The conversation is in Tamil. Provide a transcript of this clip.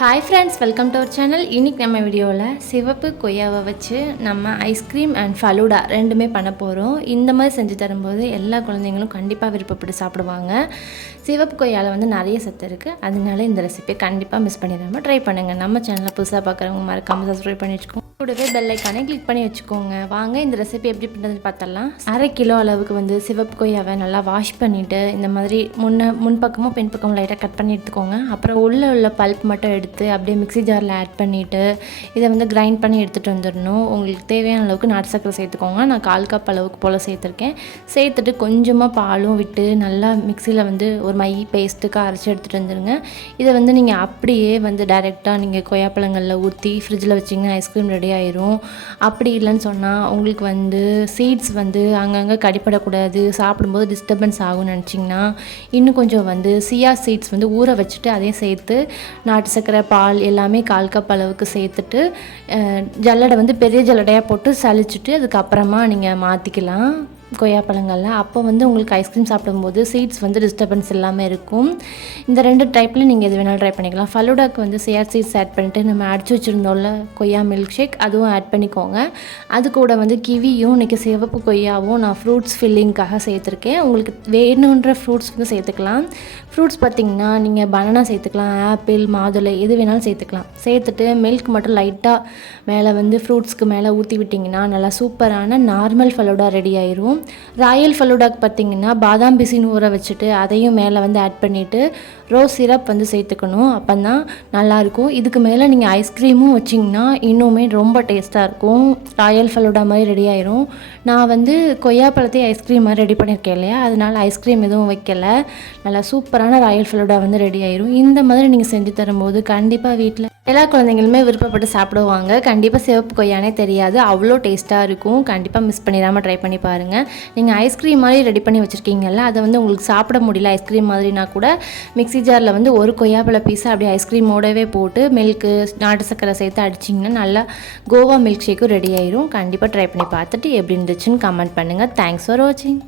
Hi friends, welcome to our channel. இன்றைக்கி நம்ம வீடியோவில் சிவப்பு கொய்யாவை வச்சு நம்ம ஐஸ்கிரீம் அண்ட் ஃபலூடா ரெண்டுமே பண்ண போகிறோம். இந்த மாதிரி செஞ்சு தரும்போது எல்லா குழந்தைங்களும் கண்டிப்பாக விருப்பப்பட்டு சாப்பிடுவாங்க. சிவப்பு கொய்யாவில் வந்து நிறைய சத்து இருக்குது. அதனால இந்த ரெசிபியை கண்டிப்பாக மிஸ் பண்ணிடாமல் ட்ரை பண்ணுங்கள். நம்ம சேனலில் புதுசாக பார்க்குறவங்க மறக்காமல் சப்ஸ்கிரைப் பண்ணி வச்சுக்கோங்க. கூடவே பெல் ஐக்கானே கிளிக் பண்ணி வச்சுக்கோங்க. வாங்க இந்த ரெசிபி எப்படி பண்ணுறதுன்னு பார்த்தலாம். அரை கிலோ அளவுக்கு வந்து சிவப்பு கொய்யாவை நல்லா வாஷ் பண்ணிவிட்டு இந்த மாதிரி முன்பக்கமும் பின்பக்கமும் லைட்டாக கட் பண்ணி எடுத்துக்கோங்க. அப்புறம் உள்ள பல்ப் மட்டும் எடுத்து அப்படியே மிக்ஸி ஜாரில் ஆட் பண்ணிவிட்டு இதை வந்து கிரைண்ட் பண்ணி எடுத்துகிட்டு வந்துடணும். உங்களுக்கு தேவையான அளவுக்கு நாட்டு சக்கரை சேர்த்துக்கோங்க. நான் 1/4 கப் அளவுக்கு போல் சேர்த்துருக்கேன். சேர்த்துட்டு கொஞ்சமாக பாலும் விட்டு நல்லா மிக்ஸியில் வந்து ஒரு மை பேஸ்ட்டுக்கு அரைச்சி எடுத்துகிட்டு வந்துடுங்க. இதை வந்து நீங்கள் அப்படியே வந்து டைரெக்டாக நீங்கள் கொய்யாப்பழங்களில் ஊற்றி ஃப்ரிட்ஜில் வச்சிங்கன்னா ஐஸ்கிரீம் ரெடி ஆயிரும். அப்படி இல்லைன்னு சொன்னால் உங்களுக்கு வந்து சீட்ஸ் வந்து அங்கங்கே கடிப்படக்கூடாது, சாப்பிடும்போது டிஸ்டர்பன்ஸ் ஆகும்னு நினச்சிங்கன்னா இன்னும் கொஞ்சம் வந்து சியா சீட்ஸ் வந்து ஊற வச்சுட்டு அதையும் சேர்த்து நாட்டு சக்கரை பால் எல்லாமே 1/4 கப் அளவுக்கு சேர்த்துட்டு ஜல்லடை வந்து பெரிய ஜல்லடையாக போட்டு சலிச்சுட்டு அதுக்கப்புறமா நீங்கள் மாற்றிக்கலாம் கொய்யாப்பழங்களில். அப்போ வந்து உங்களுக்கு ஐஸ்கிரீம் சாப்பிடும்போது சீட்ஸ் வந்து டிஸ்டர்பன்ஸ் இல்லாமல் இருக்கும். இந்த 2 டைப்பில் நீங்கள் எது வேணாலும் ட்ரை பண்ணிக்கலாம். ஃபலூடாக்கு வந்து சியா சீட்ஸ் ஆட் பண்ணிவிட்டு நம்ம அடிச்சு வச்சுருந்தோம்ல கொய்யா மில்க் ஷேக் அதுவும் ஆட் பண்ணிக்கோங்க. அது கூட வந்து கிவியும் இன்றைக்கி சிவப்பு கொய்யாவும் நான் ஃப்ரூட்ஸ் ஃபில்லிங்காக சேர்த்துருக்கேன். உங்களுக்கு வேணுன்ற ஃப்ரூட்ஸ் வந்து சேர்த்துக்கலாம். ஃப்ரூட்ஸ் பார்த்திங்கன்னா நீங்கள் பனானா சேர்த்துக்கலாம், ஆப்பிள், மாதுளை எது வேணாலும் சேர்த்துக்கலாம். சேர்த்துட்டு மில்க் மட்டும் லைட்டாக மேலே வந்து ஃப்ரூட்ஸ்க்கு மேலே ஊற்றி விட்டிங்கன்னா நல்லா சூப்பரான நார்மல் ஃபலூடா ரெடி ஆயிரும். ராயல் ஃபலூடாக்கு பார்த்திங்கன்னா பாதாம் பிசின் ஊற வச்சுட்டு அதையும் மேலே வந்து ஆட் பண்ணிவிட்டு ரோஸ் சிரப் வந்து சேர்த்துக்கணும். அப்போ தான் நல்லாயிருக்கும். இதுக்கு மேலே நீங்கள் ஐஸ்கிரீமும் வச்சிங்கன்னா இன்னுமே ரொம்ப டேஸ்ட்டாக இருக்கும். ராயல் ஃபலூடா மாதிரி ரெடி ஆயிரும். நான் வந்து கொய்யாப்பழத்தை ஐஸ்கிரீம் மாதிரி ரெடி பண்ணியிருக்கேன் இல்லையா, அதனால் ஐஸ்கிரீம் எதுவும் வைக்கலை. நல்லா சூப்பரான ராயல் ஃபலூடா வந்து ரெடி ஆயிரும். இந்த மாதிரி நீங்கள் செஞ்சு தரும்போது கண்டிப்பாக வீட்டில் எல்லா குழந்தைங்களுமே விருப்பப்பட்டு சாப்பிடுவாங்க. கண்டிப்பாக சிவப்பு கொய்யானே தெரியாது, அவ்வளோ டேஸ்ட்டாக இருக்கும். கண்டிப்பாக மிஸ் பண்ணிடாமல் ட்ரை பண்ணி பாருங்கள். நீங்கள் ஐஸ்கிரீம் மாதிரி ரெடி பண்ணி வச்சுருக்கீங்கல்ல, அதை வந்து உங்களுக்கு சாப்பிட முடியல ஐஸ்கிரீம் மாதிரினா கூட மிக்ஸி ஜாரில் வந்து ஒரு கொய்யாப்பழ பீஸை அப்படியே ஐஸ்கிரீமோடவே போட்டு மில்க்கு நாட்டு சக்கரை சேர்த்து அடிச்சிங்கன்னா நல்லா கோவா மில்க் ஷேக்கும் ரெடி ஆயிரும். கண்டிப்பாக ட்ரை பண்ணி பார்த்துட்டு எப்படி இருந்துச்சுன்னு கமெண்ட் பண்ணுங்கள். தேங்க்ஸ் ஃபார் வாட்சிங்.